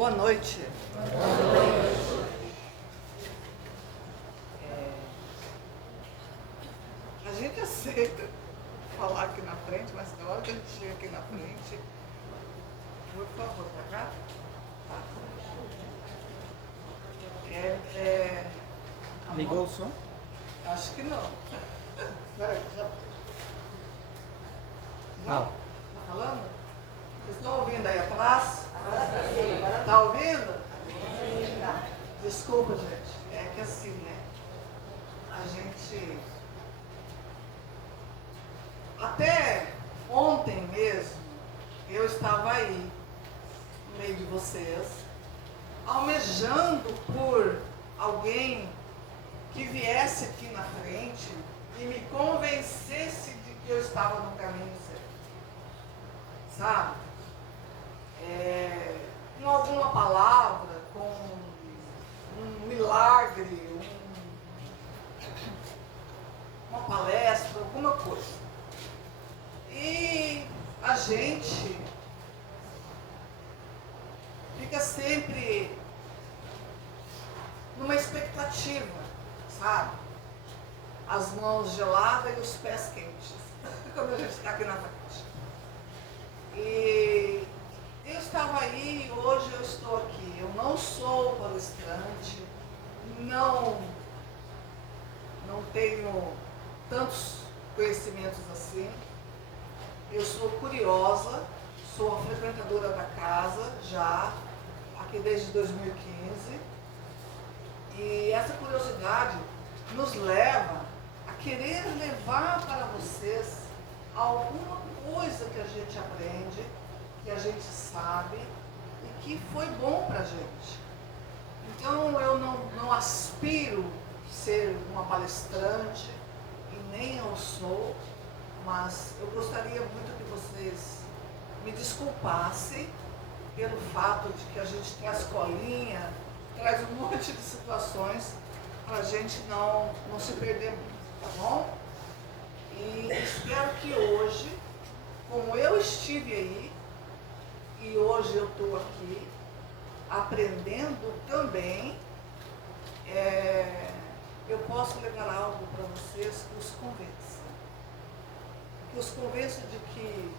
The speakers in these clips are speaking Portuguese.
Boa noite. A gente aceita falar aqui na frente, mas na hora que a gente chega aqui na frente, por favor, pra cá. Ligou o som? Acho que não. Peraí, já. Não. Tá falando? Vocês estão ouvindo aí atrás? Tá ouvindo? Tá. Desculpa, gente. É que assim, né? A gente. Até ontem mesmo, eu estava aí, no meio de vocês, almejando por alguém que viesse aqui na frente e me convencesse de que eu estava no caminho certo. Sabe? Com alguma palavra, com um milagre, uma palestra, alguma coisa. E a gente fica sempre numa expectativa, sabe? As mãos geladas e os pés quentes, quando a gente está aqui na frente. E eu estava aí e hoje eu estou aqui. Eu não sou palestrante, não tenho tantos conhecimentos assim. Eu sou curiosa, sou uma frequentadora da casa já, aqui desde 2015. E essa curiosidade nos leva a querer levar para vocês alguma coisa que a gente aprende, que a gente sabe e que foi bom para a gente. Então eu não aspiro ser uma palestrante e nem eu sou, mas eu gostaria muito que vocês me desculpassem pelo fato de que a gente traz colinha, traz um monte de situações para a gente não se perder muito, tá bom? E espero que hoje, como eu estive aí, e hoje eu estou aqui, aprendendo também, eu posso levar algo para vocês que os convença. Que os convença de que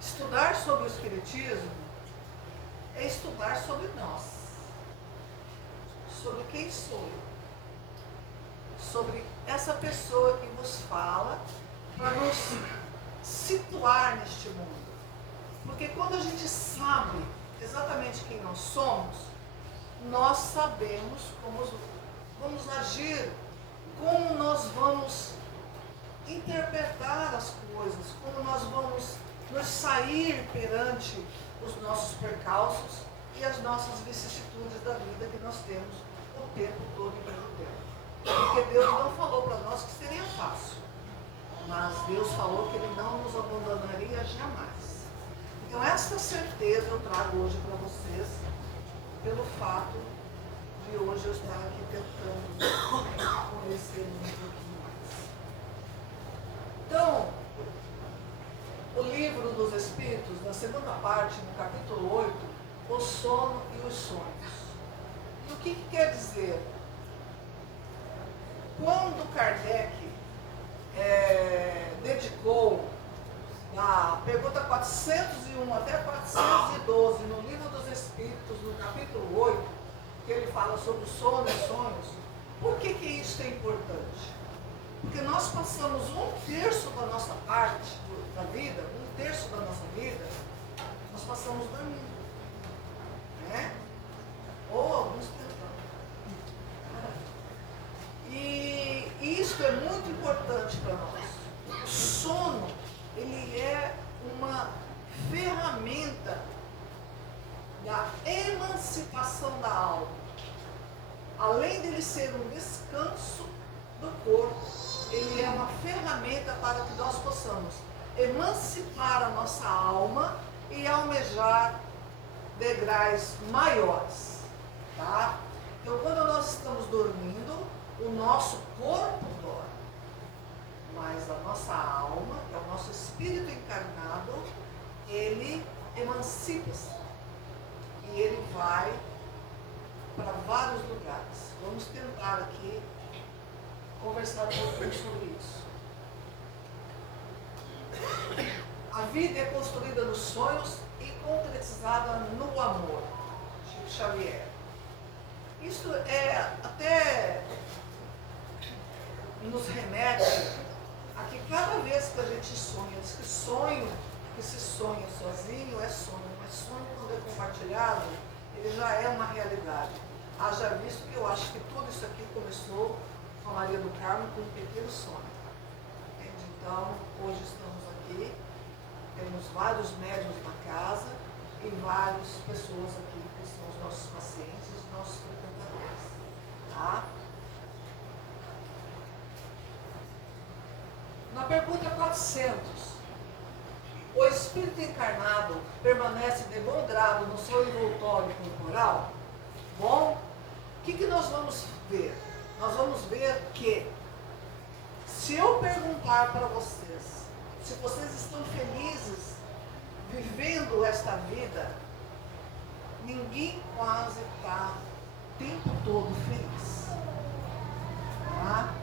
estudar sobre o Espiritismo é estudar sobre nós, sobre quem sou eu, sobre essa pessoa que vos fala, para nos situar neste mundo. Porque quando a gente sabe exatamente quem nós somos, nós sabemos como vamos agir, como nós vamos interpretar as coisas, como nós vamos nos sair perante os nossos percalços e as nossas vicissitudes da vida que nós temos o tempo todo empreendendo. Porque Deus não falou para nós que seria fácil, mas Deus falou que Ele não nos abandonaria jamais. Então essa certeza eu trago hoje para vocês, pelo fato de hoje eu estar aqui tentando conhecer um pouquinho mais. Então, o livro dos Espíritos, na segunda parte, no capítulo 8, o sono e os sonhos. E o que quer dizer? Quando Kardec dedicou a pergunta 401 até 412 no livro dos Espíritos, no capítulo 8, que ele fala sobre o sono e sonhos, por que isso é importante? Porque nós passamos um terço da nossa parte da vida, um terço da nossa vida, nós passamos dormindo, né? Ou alguns tentando. E isso é muito importante para nós. O sono, ele é uma ferramenta da emancipação da alma. Além dele ser um descanso do corpo, ele é uma ferramenta para que nós possamos emancipar a nossa alma e almejar degraus maiores, tá? Então, quando nós estamos dormindo, o nosso corpo dorme, mas a nossa alma, que é o nosso espírito encarnado, ele emancipa-se. e ele vai para vários lugares. Vamos tentar aqui conversar um pouquinho sobre isso. A vida é construída nos sonhos e concretizada no amor. Chico Xavier. Isso até nos remete a que cada vez que a gente sonha, diz que sonho, que se sonha sozinho é sonho, mas sonho quando é compartilhado, ele já é uma realidade. Haja visto que eu acho que tudo isso aqui começou com a Maria do Carmo com um pequeno sonho. Entende? Então, hoje estamos aqui, temos vários médiuns na casa e várias pessoas aqui que são os nossos pacientes, os nossos frequentadores. Tá? Na pergunta 400, o espírito encarnado permanece de bom grado no seu envoltório corporal? Bom, o que nós vamos ver? Nós vamos ver que, se eu perguntar para vocês, se vocês estão felizes vivendo esta vida, ninguém quase está o tempo todo feliz. Tá?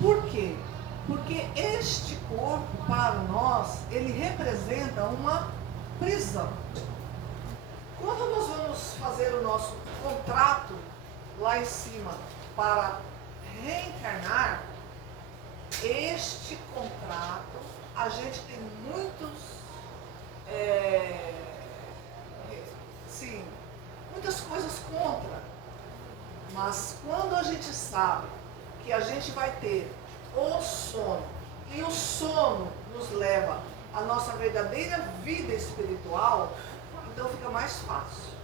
Por quê? Porque este corpo, para nós, ele representa uma prisão. Quando nós vamos fazer o nosso contrato lá em cima para reencarnar, este contrato, a gente tem muitas coisas contra. Mas quando a gente sabe que a gente vai ter o sono, e o sono nos leva à nossa verdadeira vida espiritual, então fica mais fácil.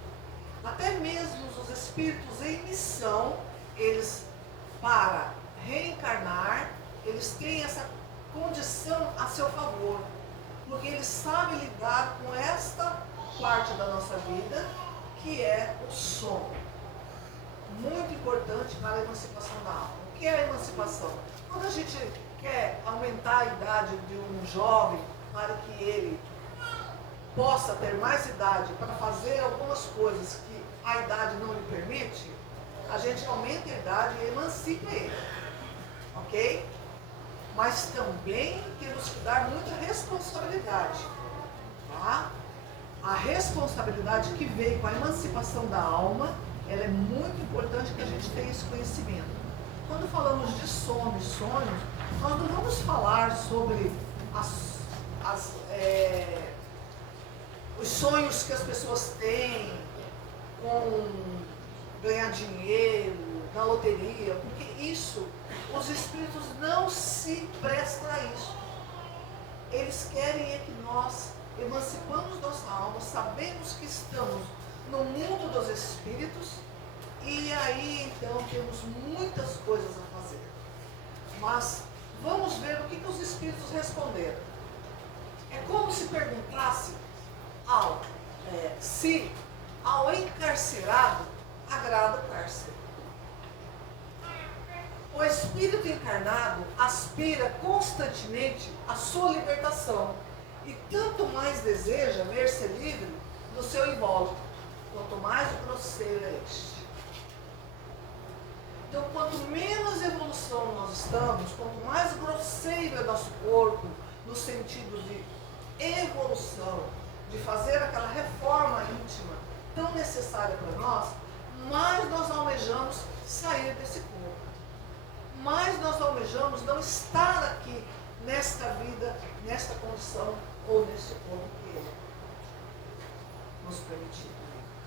Até mesmo os espíritos em missão, eles, para reencarnar, eles têm essa condição a seu favor, porque eles sabem lidar com esta parte da nossa vida, que é o sono. Muito importante para a emancipação da alma. O que é a emancipação? Quando a gente quer aumentar a idade de um jovem para que ele possa ter mais idade para fazer algumas coisas que a idade não lhe permite, a gente aumenta a idade e emancipa ele. Ok? Mas também temos que dar muita responsabilidade. Tá? A responsabilidade que veio com a emancipação da alma, ela é muito importante que a gente tenha esse conhecimento. Quando falamos de sono e sonhos, nós não vamos falar sobre os sonhos que as pessoas têm com ganhar dinheiro, na loteria, porque isso, os espíritos não se prestam a isso. Eles querem é que nós emancipamos nossa alma, sabemos que estamos no mundo dos espíritos, e aí então temos muitas coisas a fazer. Mas vamos ver o que os espíritos responderam. É como se perguntasse se ao encarcerado agrada o cárcere. O espírito encarnado aspira constantemente à sua libertação e tanto mais deseja ver-se livre do seu invólucro, quanto mais grosseiro é este. Então, quanto menos evolução nós estamos, quanto mais grosseiro é nosso corpo, no sentido de evolução, de fazer aquela reforma íntima tão necessária para nós, mais nós almejamos sair desse corpo. Mais nós almejamos não estar aqui nesta vida, nesta condição ou neste corpo que Ele nos permitiu,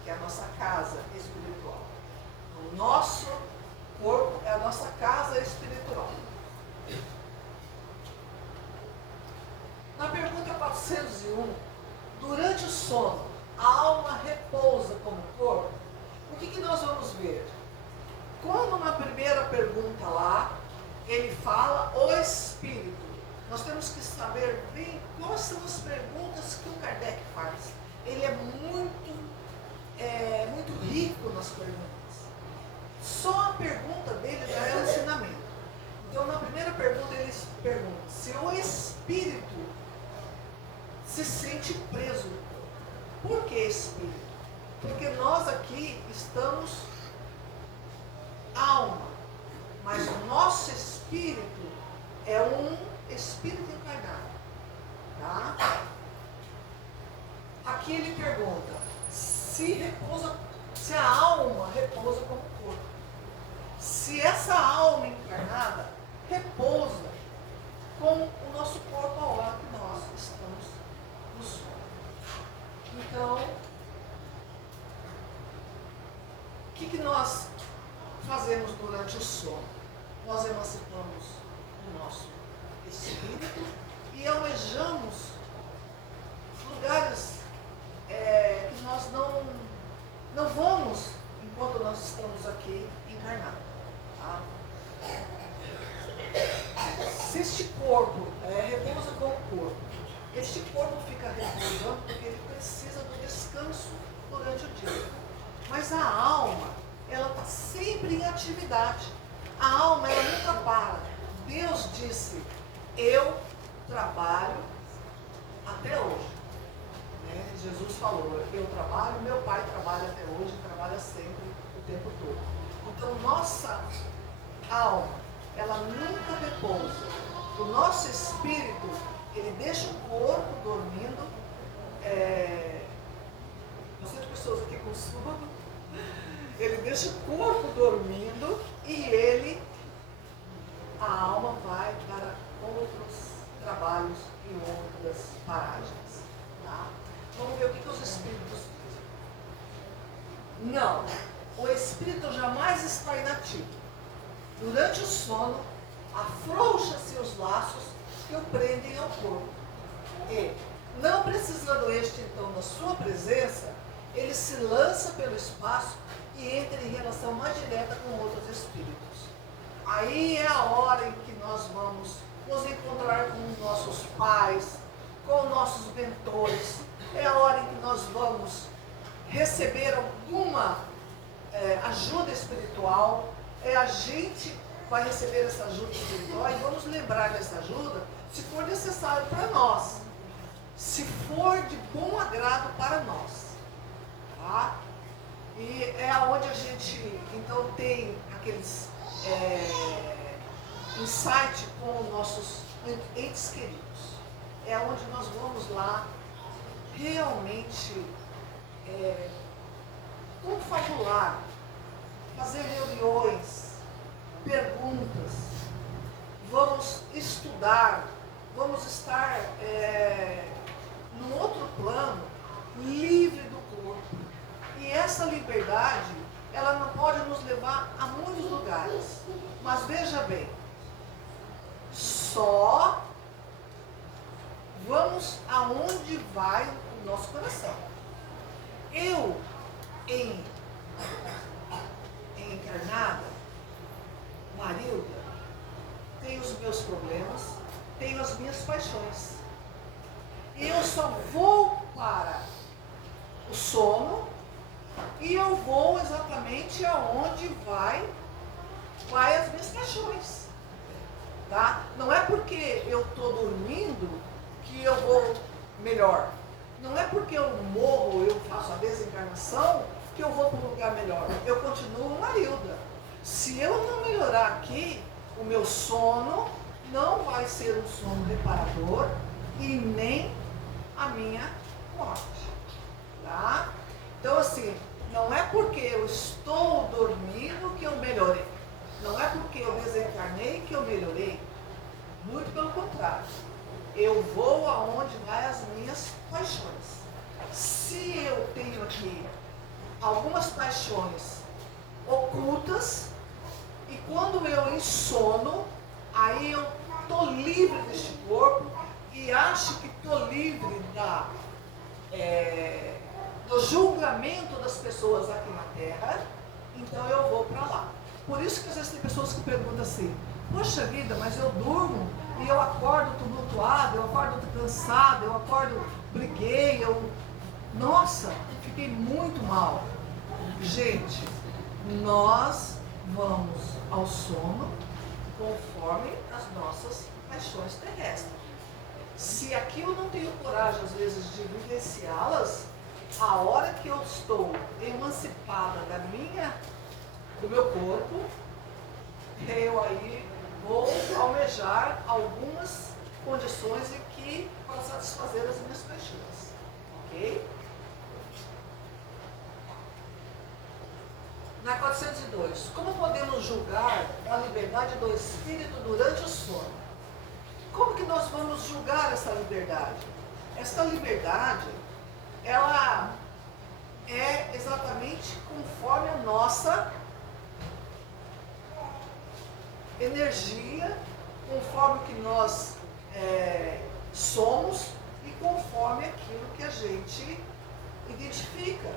que é a nossa casa espiritual. O nosso corpo é a nossa casa espiritual. Na pergunta 401, durante o sono, a alma repousa como corpo? O que nós vamos ver? Como na primeira pergunta lá, ele fala o espírito. Nós temos que saber bem quais são as perguntas que o Kardec faz. Ele é muito rico nas perguntas. Só a pergunta dele já é um ensinamento. Então, na primeira pergunta, ele pergunta se o espírito se sente preso no corpo. Por que espírito? Porque nós aqui estamos alma, mas o nosso espírito é um espírito encarnado. Tá? Aqui ele pergunta se a alma repousa como corpo. Se essa alma encarnada repousa com o nosso corpo a hora que nós estamos no sono. Então, o que nós fazemos durante o sono? Nós emancipamos o nosso espírito e almejamos lugares que nós não vamos enquanto nós estamos aqui encarnados. Tá? Se este corpo repousa com o corpo, este corpo fica repousando porque ele precisa do descanso durante o dia. Mas a alma, ela está sempre em atividade. A alma, ela nunca para. Deus disse, eu trabalho até hoje. Né? Jesus falou, eu trabalho, meu pai trabalha até hoje, trabalha sempre, o tempo todo. Então, nossa alma, ela nunca repousa. O nosso espírito, ele deixa o corpo dormindo. Bastante pessoas aqui com sono. Ele deixa o corpo dormindo e a alma vai para outros trabalhos e outras paragens. Tá? Vamos ver o que os espíritos dizem. Não, o espírito jamais está inativo. Durante o sono, afrouxa-se os laços que o prendem ao corpo. E, não precisando este, então, da sua presença, ele se lança pelo espaço e entra em relação mais direta com outros espíritos. Aí é a hora em que nós vamos nos encontrar com nossos pais, com nossos mentores. É a hora em que nós vamos receber alguma ajuda espiritual. A gente vai receber essa ajuda espiritual e vamos lembrar dessa ajuda se for necessário para nós, se for de bom agrado para nós. Tá? E é onde a gente então tem aqueles insight com os nossos entes queridos. É onde nós vamos lá realmente confabular, fazer reuniões, perguntas, vamos estudar, vamos estar num outro plano, livre do corpo. E essa liberdade, ela não pode nos levar a muitos lugares. Mas veja bem, só vamos aonde vai o nosso coração. Eu, encarnada, Marilda, tenho os meus problemas, tenho as minhas paixões. E eu só vou para o sono e eu vou exatamente aonde vai as minhas paixões. Tá? Não é porque eu estou dormindo que eu vou melhor. Não é porque eu morro, eu faço a desencarnação, que eu vou para um lugar melhor. Eu continuo Marilda. Se eu não melhorar aqui, o meu sono não vai ser um sono reparador e nem a minha morte. Tá? Então, assim, não é porque eu estou dormindo que eu melhorei. Não é porque eu desencarnei que eu melhorei. Muito pelo contrário. Eu vou aonde vai as minhas paixões. Se eu tenho aqui algumas paixões ocultas, e quando eu ensono, aí eu estou livre deste corpo e acho que estou livre do julgamento das pessoas aqui na Terra, então eu vou para lá. Por isso que às vezes tem pessoas que perguntam assim, poxa vida, mas eu durmo e eu acordo tumultuado, eu acordo cansado, eu acordo, briguei, nossa, fiquei muito mal. Gente, nós vamos ao sono conforme as nossas paixões terrestres. Se aqui eu não tenho coragem, às vezes, de vivenciá-las, a hora que eu estou emancipada do meu corpo, eu aí vou almejar algumas condições em que para satisfazer as minhas paixões. Ok? Na 402, como podemos julgar a liberdade do espírito durante o sono? Como que nós vamos julgar essa liberdade? Esta liberdade, ela é exatamente conforme a nossa energia, conforme o que nós somos e conforme aquilo que a gente identifica.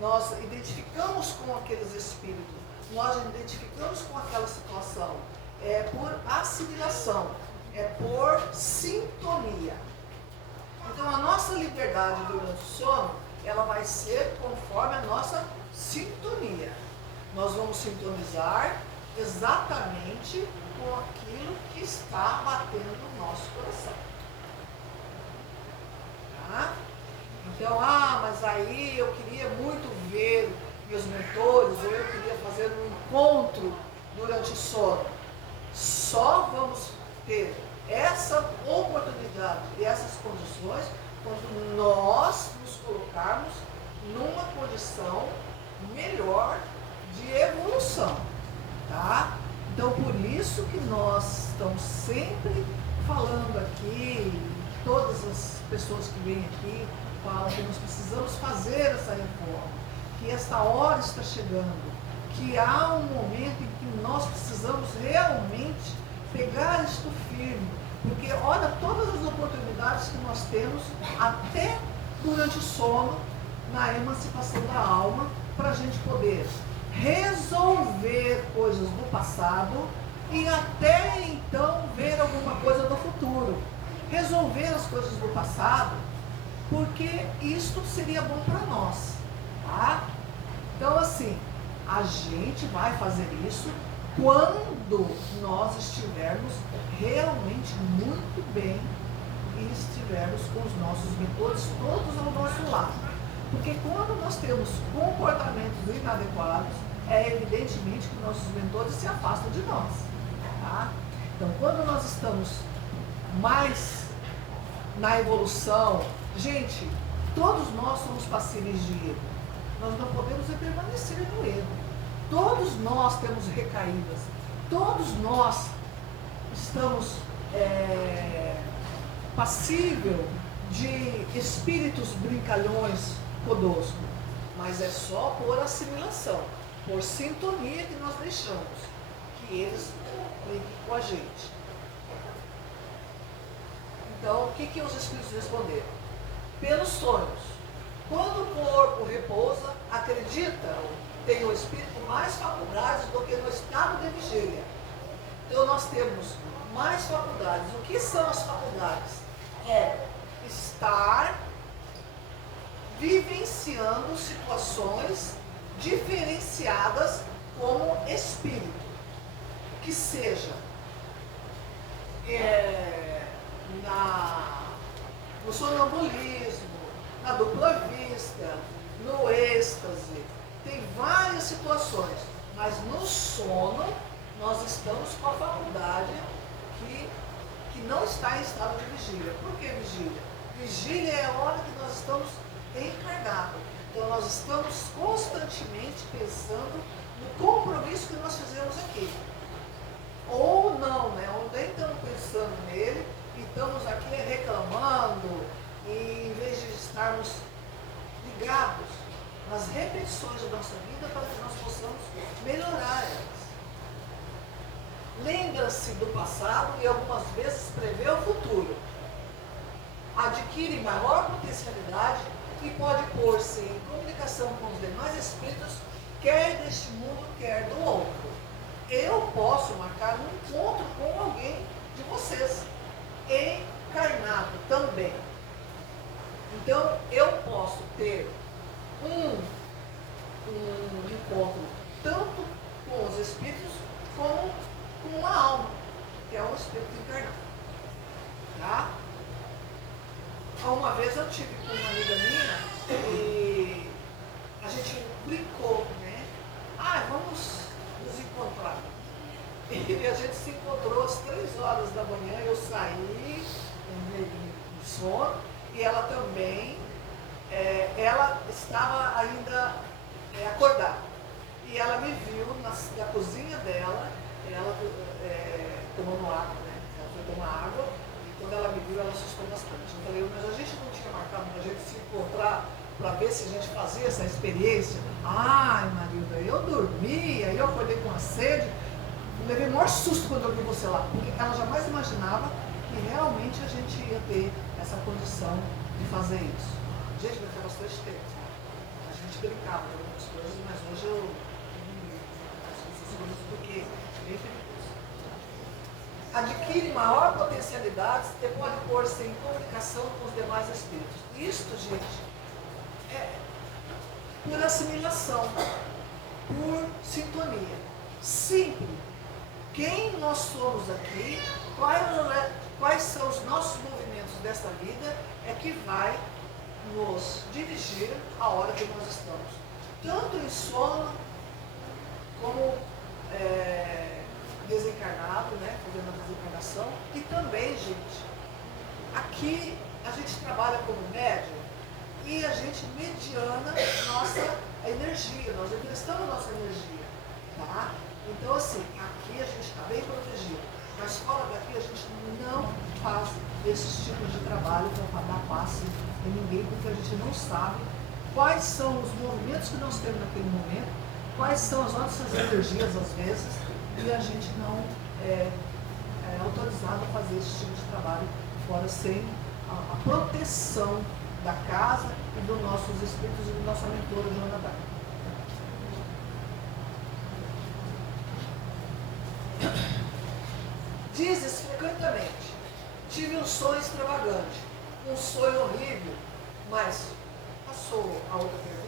Nós identificamos com aqueles espíritos, nós identificamos com aquela situação. É por assimilação, é por sintonia. Então a nossa liberdade durante o sono, ela vai ser conforme a nossa sintonia. Nós vamos sintonizar exatamente com aquilo que está batendo no nosso coração. Tá? Então, mas aí eu queria muito ver meus mentores, ou eu queria fazer um encontro durante o sono. Só vamos ter essa oportunidade e essas condições quando nós nos colocarmos numa condição melhor de evolução, tá? Então, por isso que nós estamos sempre falando aqui, todas as pessoas que vêm aqui falam que nós precisamos fazer essa reforma, que esta hora está chegando, que há um momento em que nós precisamos realmente pegar isto firme, porque olha todas as oportunidades que nós temos até durante o sono, na emancipação da alma, para a gente poder resolver coisas do passado e até então ver alguma coisa do futuro. Resolver as coisas do passado, porque isto seria bom para nós, tá? Então assim, a gente vai fazer isso quando nós estivermos realmente muito bem e estivermos com os nossos mentores todos ao nosso lado. Porque quando nós temos comportamentos inadequados, é evidentemente que nossos mentores se afastam de nós, tá? Então quando nós estamos mais na evolução, gente, todos nós somos passíveis de erro. Nós não podemos permanecer no erro. Todos nós temos recaídas. Todos nós estamos passível de espíritos brincalhões conosco. Mas é só por assimilação, por sintonia que nós deixamos que eles brinquem com a gente. Então, o que os espíritos responderam? Pelos sonhos. Quando o corpo repousa, acredita, tem o espírito mais faculdades do que no estado de vigília. Então, nós temos mais faculdades. O que são as faculdades? É estar vivenciando situações diferenciadas como espírito. Que seja no sonambulismo, na dupla vista, no êxtase. Tem várias situações, mas no sono nós estamos com a faculdade que não está em estado de vigília. Por que vigília? Vigília é a hora que nós estamos encarnados. Então nós estamos constantemente pensando no compromisso que nós fizemos aqui. Ou não, né? Ou nem estamos pensando nele e estamos aqui reclamando, e em vez de estarmos ligados nas repetições da nossa vida para que nós possamos melhorar elas. Lembra-se do passado e algumas vezes prevê o futuro. Adquire maior potencialidade e pode pôr-se em comunicação com os demais espíritos, quer deste mundo, quer do outro. Eu posso marcar um encontro com alguém de vocês, encarnado também. Então, eu posso ter um encontro tanto com os espíritos como com uma alma, que é um espírito encarnado. Tá? Uma vez eu tive com uma amiga minha e encontrar. E a gente se encontrou às 3 horas da manhã, eu saí em sono, e ela também, ela estava ainda acordada. E ela me viu na cozinha dela, ela tomando água, né? Ela foi tomar água, e quando ela me viu, ela assustou bastante. Eu falei, mas a gente não tinha marcado para a gente se encontrar para ver se a gente fazia essa experiência. Ai, Marilda, eu dormi, aí eu acordei com uma sede, levei o maior susto quando eu vi você lá, porque ela jamais imaginava que realmente a gente ia ter essa condição de fazer isso. Gente, vai ter bastante tempo. A gente brincava de algumas coisas, mas hoje eu faço essas coisas porque é bem perigoso. Adquire maior potencialidade e pode pôr-se em comunicação com os demais espíritos. Isto, gente, é por assimilação, por sintonia. Simples. Quem nós somos aqui, quais são os nossos movimentos desta vida, é que vai nos dirigir a hora que nós estamos. Tanto em sono, como desencarnado, né, fazendo a desencarnação, e também, gente, aqui a gente trabalha como médium e a gente mediana nossa energia, nós emprestamos nossa energia, tá? Então, assim, aqui a gente está bem protegido, mas fora daqui a gente não faz esses tipos de trabalho para dar passe em ninguém, porque a gente não sabe quais são os movimentos que nós temos naquele momento, quais são as nossas energias às vezes, e a gente não é autorizado a fazer esse tipo de trabalho fora sem a proteção da casa e dos nossos espíritos e da nossa mentora Joana d'Arc. Dizes frequentemente, tive um sonho extravagante, um sonho horrível, mas passou a outra pergunta?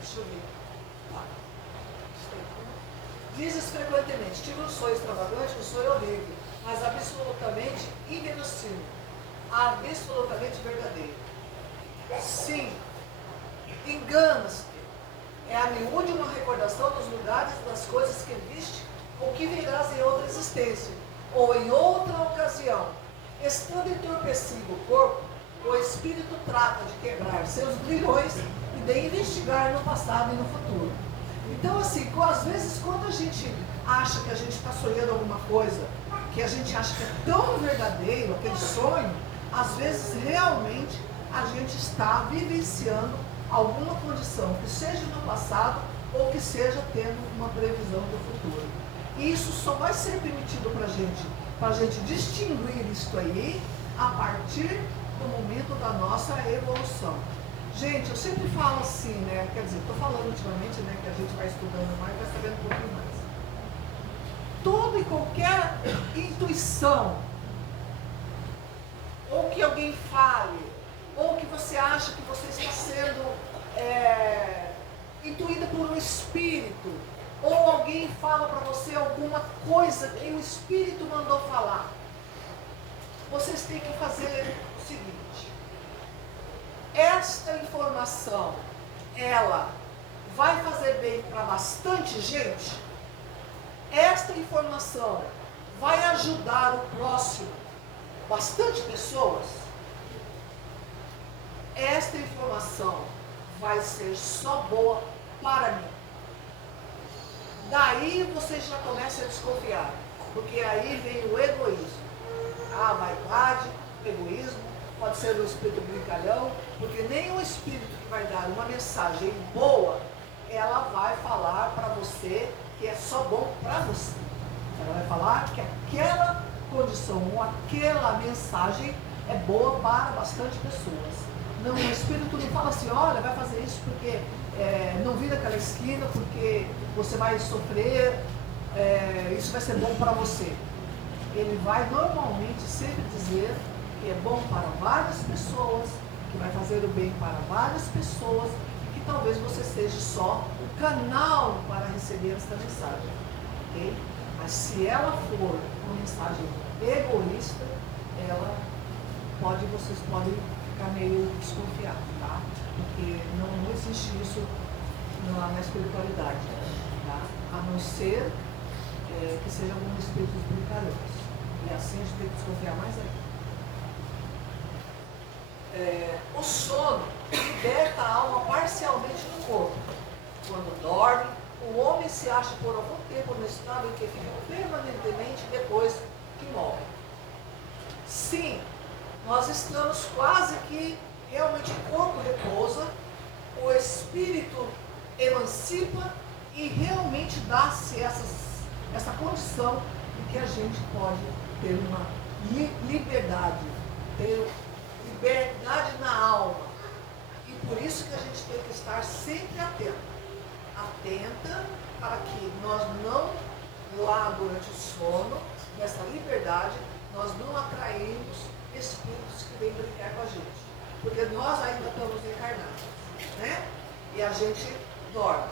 Deixa eu ver. Dizes frequentemente, tive um sonho extravagante, um sonho horrível, mas absolutamente inverossímil, absolutamente verdadeiro. Sim, engana-se. É a miúde uma recordação dos lugares, das coisas que viste ou que verás em outra existência, ou em outra ocasião. Estando entorpecido o corpo, o espírito trata de quebrar seus grilhões e de investigar no passado e no futuro. Então, assim, às vezes, quando a gente acha que a gente está sonhando alguma coisa, que a gente acha que é tão verdadeiro, aquele sonho, às vezes, realmente, a gente está vivenciando alguma condição, que seja no passado ou que seja tendo uma previsão do futuro. E isso só vai ser permitido para a gente distinguir isso aí a partir do momento da nossa evolução. Gente, eu sempre falo assim, né? Quer dizer, estou falando ultimamente, né, que a gente vai estudando mais, vai sabendo um pouquinho mais. Toda e qualquer intuição, ou que alguém fale, ou que você acha que você está sendo intuída por um espírito, ou alguém fala para você alguma coisa que o espírito mandou falar, vocês têm que fazer o seguinte: esta informação, ela vai fazer bem para bastante gente? Esta informação vai ajudar o próximo, bastante pessoas? Esta informação vai ser só boa para mim? Daí você já começa a desconfiar, porque aí vem o egoísmo, a vaidade, o egoísmo, pode ser o espírito brincalhão, porque nem o espírito que vai dar uma mensagem boa, ela vai falar para você que é só bom para você. Ela vai falar que aquela condição ou aquela mensagem é boa para bastante pessoas. Não, o espírito não fala assim, olha, vai fazer isso porque não vira aquela esquina, porque você vai sofrer, isso vai ser bom para você. Ele vai normalmente sempre dizer que é bom para várias pessoas, que vai fazer o bem para várias pessoas, e que talvez você seja só o canal para receber essa mensagem. Okay? Mas se ela for uma mensagem egoísta, vocês podem ficar meio desconfiados, tá? Porque não existe isso na espiritualidade, tá? A não ser que sejam alguns espíritos brincalhões. E assim a gente tem que desconfiar mais ainda. O sono liberta a alma parcialmente do corpo. Quando dorme, o homem se acha por algum tempo no estado em que fica permanentemente depois que morre. Sim, nós estamos quase que realmente o corpo repousa, o espírito emancipa e realmente dá-se essa condição de que a gente pode ter uma liberdade, ter liberdade na alma. E por isso que a gente tem que estar sempre atenta para que nós não, lá durante o sono, nessa liberdade, nós não atraímos espíritos que vêm brincar com a gente. Porque nós ainda estamos encarnados, né? E a gente dorme.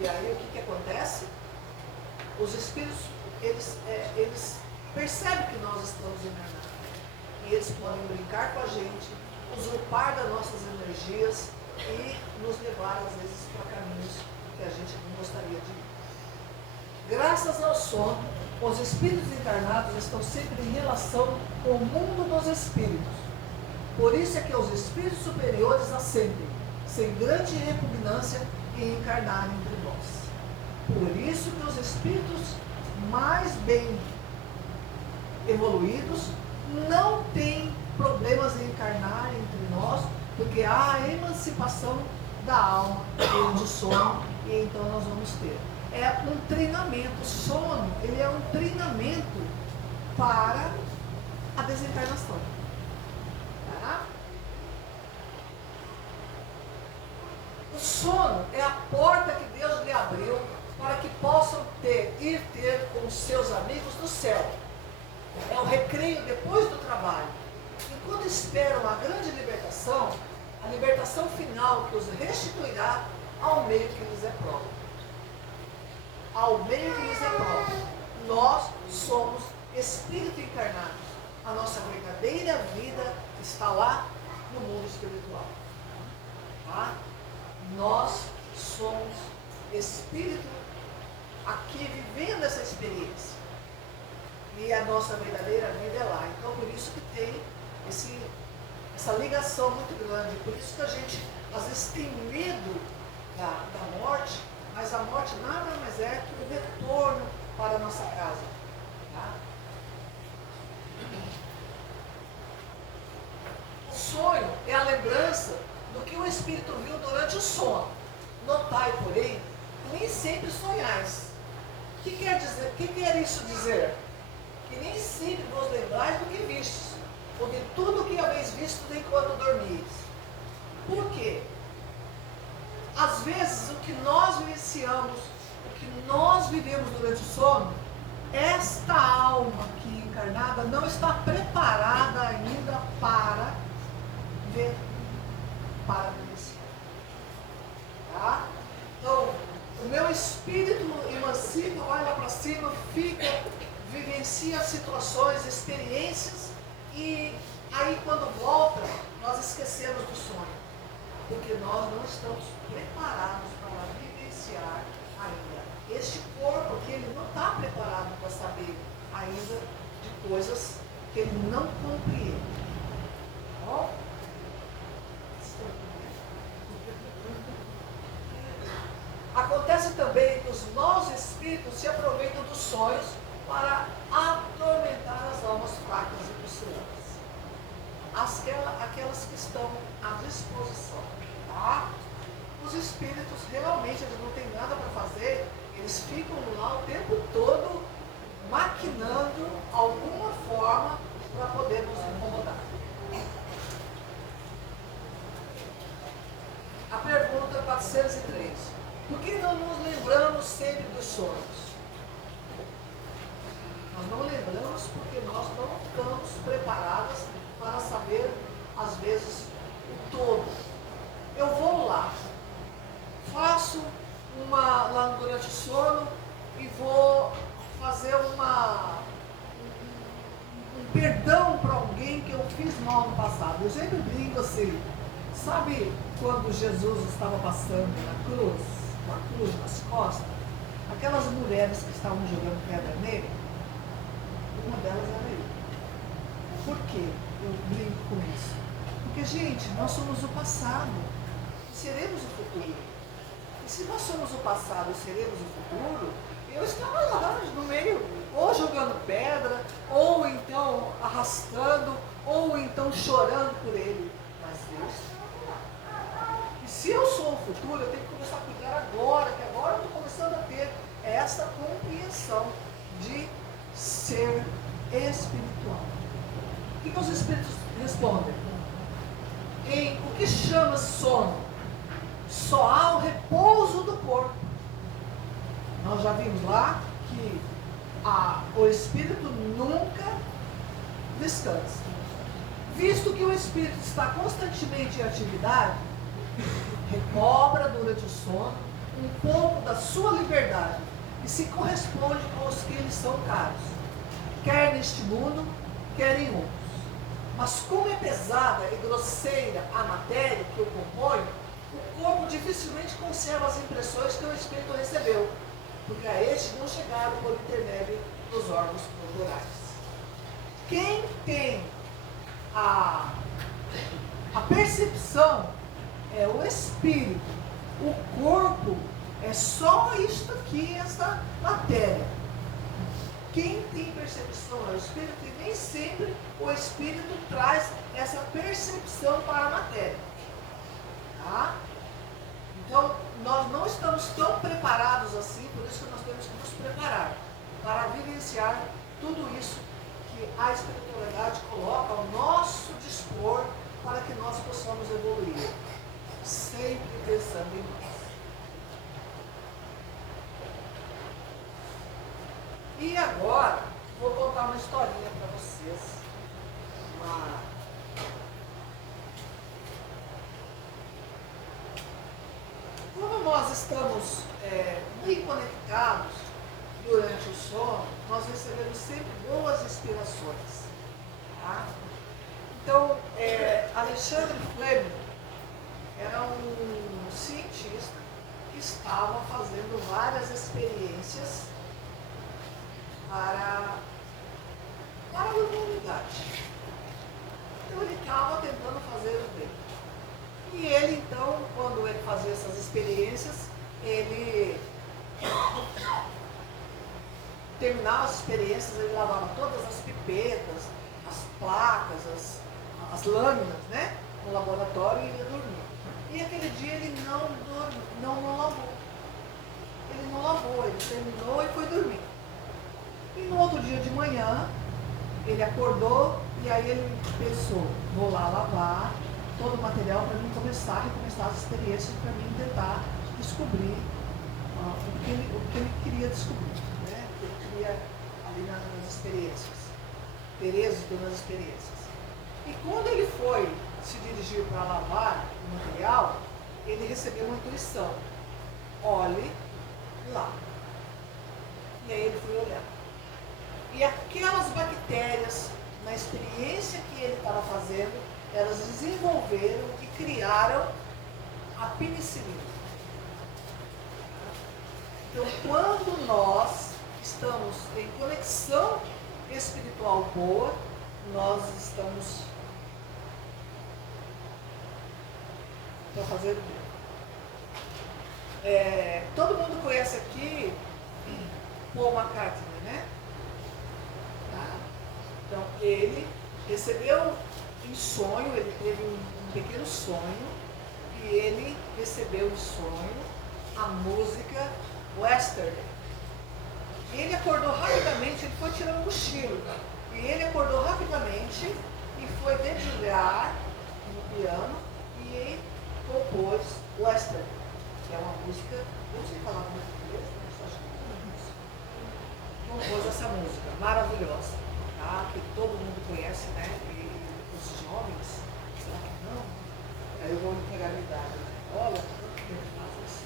E aí o que acontece? Os espíritos, eles percebem que nós estamos encarnados. E eles podem brincar com a gente, usurpar das nossas energias e nos levar, às vezes, para caminhos que a gente não gostaria de ir. Graças ao sono, os espíritos encarnados estão sempre em relação com o mundo dos espíritos. Por isso é que os espíritos superiores ascendem, sem grande repugnância, em encarnar entre nós. Por isso que os espíritos mais bem evoluídos não têm problemas em encarnar entre nós, porque há a emancipação da alma do sono, e então nós vamos ter. É um treinamento, o sono, ele é um treinamento para a desencarnação. Tá? O sono é a porta que Deus lhe abriu para que possam ir ter com os seus amigos no céu. É o recreio depois do trabalho. Enquanto esperam a grande libertação, a libertação final que os restituirá ao meio que lhes é próprio. Ao meio que lhes é próprio. Nós somos espírito encarnado. A nossa verdadeira vida está lá no mundo espiritual. Tá? Nós somos espírito aqui vivendo essa experiência. E a nossa verdadeira vida é lá. Então, por isso que tem essa ligação muito grande. Por isso que a gente, às vezes, tem medo da morte, mas a morte nada mais é que o retorno para a nossa casa. Tá? O sonho é a lembrança do que o Espírito viu durante o sono. Notai, porém, que nem sempre sonhais. O que quer isso dizer? Que nem sempre vos lembrais do que vistes, ou de tudo o que haveis visto enquanto dormis. Por quê? Às vezes, o que nós vivenciamos, o que nós vivemos durante o sono, esta alma aqui encarnada não está preparada ainda para ver, para vivenciar. Tá? Então, o meu espírito emancipa, vai lá para cima, fica, vivencia situações, experiências, e aí quando volta, nós esquecemos do sonho. Porque nós não estamos preparados para vivenciar ainda. Este corpo aqui, ele não está preparado para saber ainda de coisas que ele não compreende. Tá bom? Acontece também que os maus espíritos se aproveitam dos sonhos para atormentar as almas fracas e pucilanas. Aquelas que estão à disposição. Tá? Os espíritos realmente eles não têm nada para fazer, eles ficam lá o tempo todo maquinando alguma forma para poder nos incomodar. A pergunta 403. Por que não nos lembramos sempre dos sonhos? Nós não lembramos porque nós não estamos preparadas para saber, às vezes, o todo. Eu vou lá, faço lá durante o sono e vou fazer um perdão para alguém que eu fiz mal no passado. Eu sempre brinco assim, sabe quando Jesus estava passando na cruz, com a cruz nas costas, aquelas mulheres que estavam jogando pedra nele, uma delas era eu. Por que eu brinco com isso? Porque, gente, nós somos o passado e seremos o futuro. E se nós somos o passado e seremos o futuro, eu estava lá no meio, ou jogando pedra, ou então arrastando, ou então chorando por ele. Mas Deus estava lá. E se eu sou o futuro, eu tenho que começar a cuidar agora, que agora eu estou começando a ter essa compreensão de ser espiritual. O que os espíritos respondem? Em o que chama sono, só há o repouso do corpo. Nós já vimos lá que o espírito nunca descansa. Visto que o espírito está constantemente em atividade, recobra durante o sono um pouco da sua liberdade e se corresponde com os que lhes são caros, quer neste mundo, quer em outros. Mas como é pesada e grosseira a matéria que o compõe, o corpo dificilmente conserva as impressões que o espírito recebeu, porque a este não chegaram por intermédio dos órgãos corporais. Quem tem a percepção é o espírito. O corpo é só isto aqui, essa matéria. Quem tem percepção é o espírito, e nem sempre o espírito traz essa percepção para a matéria. Tá? Então, nós não estamos tão preparados assim, por isso que nós temos que nos preparar para vivenciar tudo isso que a espiritualidade coloca ao nosso dispor para que nós possamos evoluir, sempre pensando em nós. E agora, vou contar uma historinha para vocês. Quando nós estamos bem conectados durante o sono, nós recebemos sempre boas inspirações. Tá? Então, Alexandre Fleming era um cientista que estava fazendo várias experiências para a humanidade. Então ele estava tentando fazer o bem. E ele então, quando ele fazia essas experiências, ele terminava as experiências, ele lavava todas as pipetas, as placas, as lâminas, né, no laboratório e ia dormir. E aquele dia ele não lavou. Ele não lavou, ele terminou e foi dormir. E no outro dia de manhã, ele acordou e aí ele pensou, vou lá lavar todo o material para mim começar a recomeçar as experiências, para mim tentar descobrir o que ele queria descobrir, né? O que ele queria ali nas experiências, ter êxito nas experiências. E quando ele foi se dirigir para lavar o material, ele recebeu uma intuição, olhe lá. E aí ele foi olhar. E aquelas bactérias, na experiência que ele estava fazendo, elas desenvolveram e criaram a penicilina. Então, quando nós estamos em conexão espiritual boa, nós estamos para fazer o bem. Todo mundo conhece aqui Paul McCartney, né? Então, ele recebeu em sonho, ele teve um pequeno sonho, e ele recebeu em sonho a música Yesterday. E ele acordou rapidamente, ele foi tirando um cochilo, e ele acordou rapidamente e foi dedilhar no piano e compôs Yesterday, que é uma música, eu não sei falar muito português, mas acho que é isso. Compôs essa música maravilhosa. Que todo mundo conhece, né? E os jovens, será que não? Aí eu vou entregar a idade, né? Olha, quanto tempo faz isso.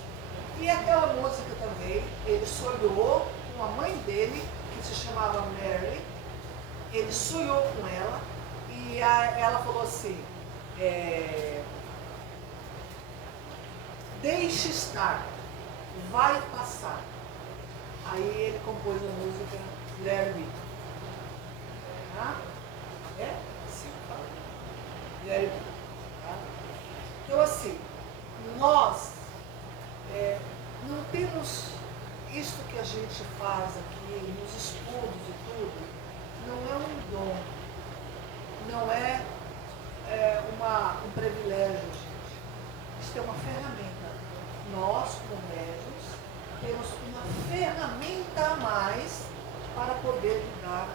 E aquela música também, ele sonhou com a mãe dele, que se chamava Mary. Ele sonhou com ela e ela falou assim, deixe estar, vai passar. Aí ele compôs a música Let It Be. Tá? É? Sim, fala. Let It Be. Tá? Então assim, nós não temos isto que a gente faz aqui, nos estudos e tudo, não é um dom, não é, um privilégio, gente. Isso é uma ferramenta. Nós, como médiuns, temos uma ferramenta a mais para poder lidar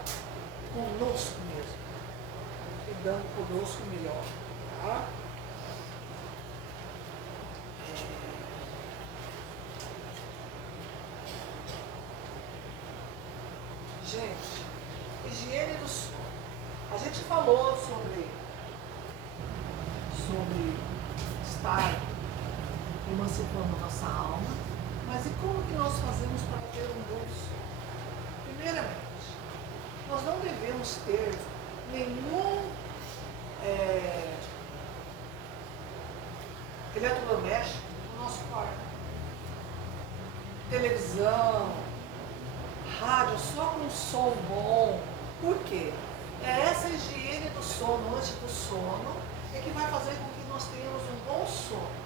conosco mesmo, lidando conosco melhor. Tá? Gente, higiene do sono. A gente falou sobre estar emancipando nossa alma, mas e como que nós fazemos para ter um bom sono? Primeiramente, nós não devemos ter nenhum eletrodoméstico no nosso quarto. Televisão, rádio só com som bom. Por quê? É essa higiene do sono, antes do sono, é que vai fazer com que nós tenhamos um bom sono.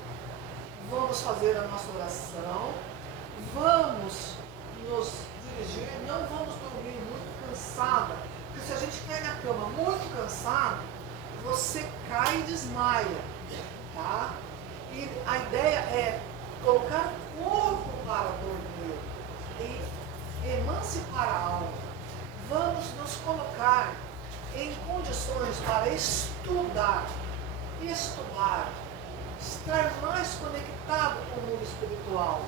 Vamos fazer a nossa oração, vamos nos dirigir, não vamos dormir muito cansada, porque se a gente cai na cama muito cansado, você cai e desmaia, tá? E a ideia é colocar o corpo para dormir e emancipar a alma. Vamos nos colocar em condições para estudar, estar mais conectado com o mundo espiritual.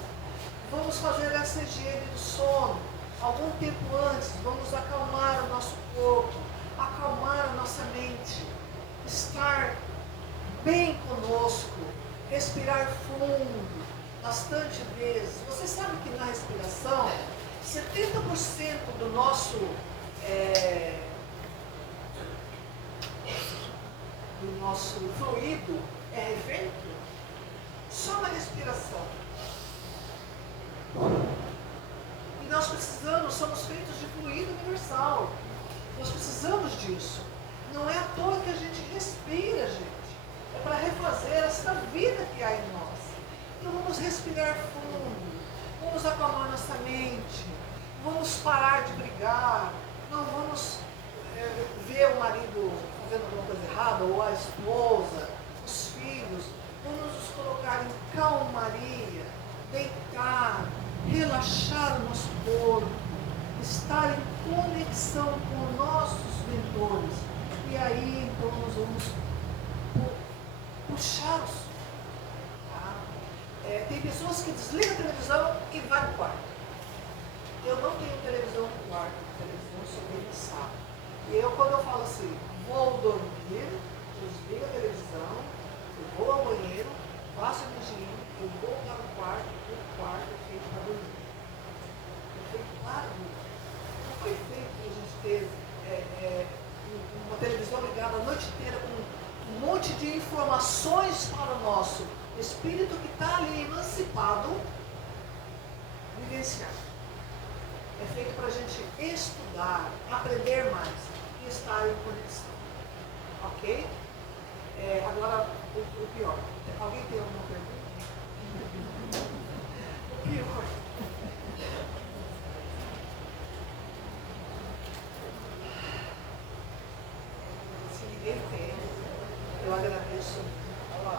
Vamos fazer essa higiene do sono algum tempo antes, vamos acalmar o nosso corpo, acalmar a nossa mente, estar bem conosco, respirar fundo, bastante vezes. Você sabe que na respiração, 70% do nosso fluido é refeito só na respiração. E nós precisamos, somos feitos de fluido universal. Nós precisamos disso. Não é à toa que a gente respira, gente. É para refazer essa vida que há em nós. Então vamos respirar fundo, vamos acalmar nossa mente, vamos parar de brigar, não vamos ver o marido fazendo alguma coisa errada, ou a esposa, os filhos. Vamos nos colocar em calmaria, deitar, relaxar o nosso corpo, estar em conexão com nossos mentores. E aí então nós vamos puxar o sono. Tá? Tem pessoas que desligam a televisão e vai para o quarto. Eu não tenho televisão no quarto, televisão só tem no sábado. E eu, quando eu falo assim, vou dormir, eu desligo a televisão, eu vou ao banheiro, faço a higiene, eu vou para o quarto é feito para dormir. É feito para dormir. Não foi feito para a gente ter uma televisão ligada a noite inteira com um monte de informações para o nosso espírito que está ali emancipado, vivenciar. É feito para a gente estudar, aprender mais e estar em conexão. Ok? Agora, o pior. Alguém tem alguma pergunta? O pior. Se ninguém tem, eu agradeço. Olha lá.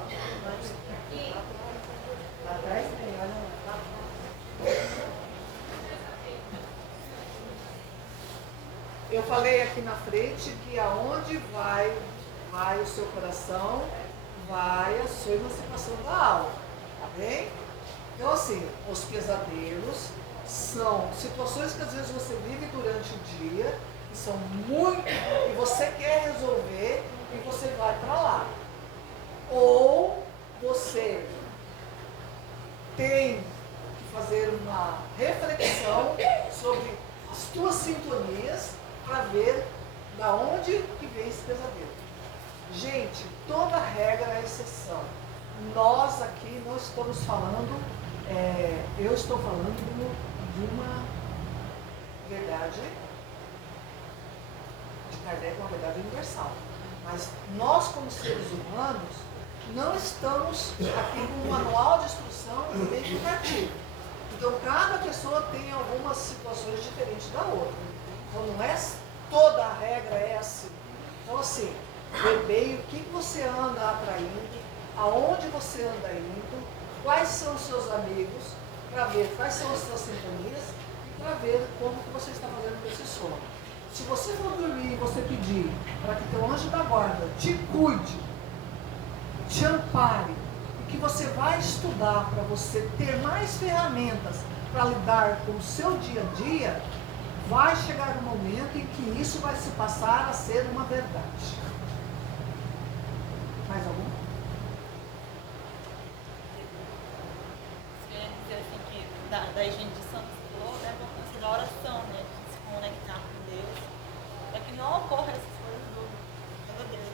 Lá atrás tem, olha lá. Eu falei aqui na frente que aonde vai o seu coração, vai a sua emancipação da alma, tá bem? Então assim, os pesadelos são situações que às vezes você vive durante o dia, que são muito, e você quer resolver, e você vai para lá. Ou você tem que fazer uma reflexão sobre as tuas sintonias, para ver da onde que vem esse pesadelo. Gente, toda regra é exceção. Nós aqui não estamos falando Eu estou falando de uma verdade de Kardec, uma verdade universal. Mas nós, como seres humanos, não estamos aqui com um manual de instrução bem explicativo. Então, cada pessoa tem algumas situações diferentes da outra. Então, não é toda a regra é assim. Então, assim, ver bem o que você anda atraindo, aonde você anda indo, quais são os seus amigos, para ver quais são as suas sintonias e para ver como que você está fazendo com esse sono. Se você for dormir e você pedir para que teu anjo da guarda te cuide, te ampare, e que você vai estudar para você ter mais ferramentas para lidar com o seu dia a dia, vai chegar um momento em que isso vai se passar a ser uma verdade. Mais algum? Quer dizer assim que da higiene de Santos falou, né, a importância da oração, né, de se conectar com Deus, para que não ocorra essas coisas do Deus.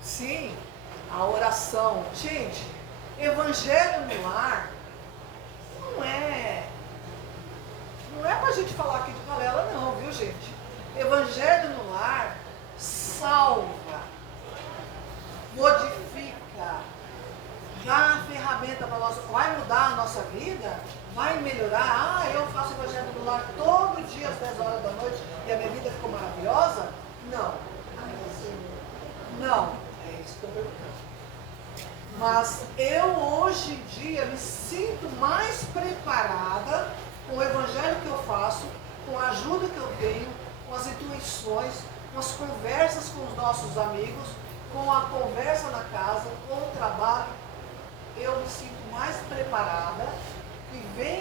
Sim, a oração. Gente, evangelho no lar não é pra gente falar aqui de balela não, viu gente? Evangelho no lar salva, modifica, dá a ferramenta para nós, vai mudar a nossa vida, vai melhorar. Eu faço evangelho no lar todo dia às 10 horas da noite e a minha vida ficou maravilhosa? Não. Não, é isso que eu pergunto. Mas eu hoje em dia me sinto mais preparada com o evangelho que eu faço, com a ajuda que eu tenho, com as intuições, com as conversas com os nossos amigos, com a conversa na casa, com o trabalho. Eu me sinto mais preparada e venho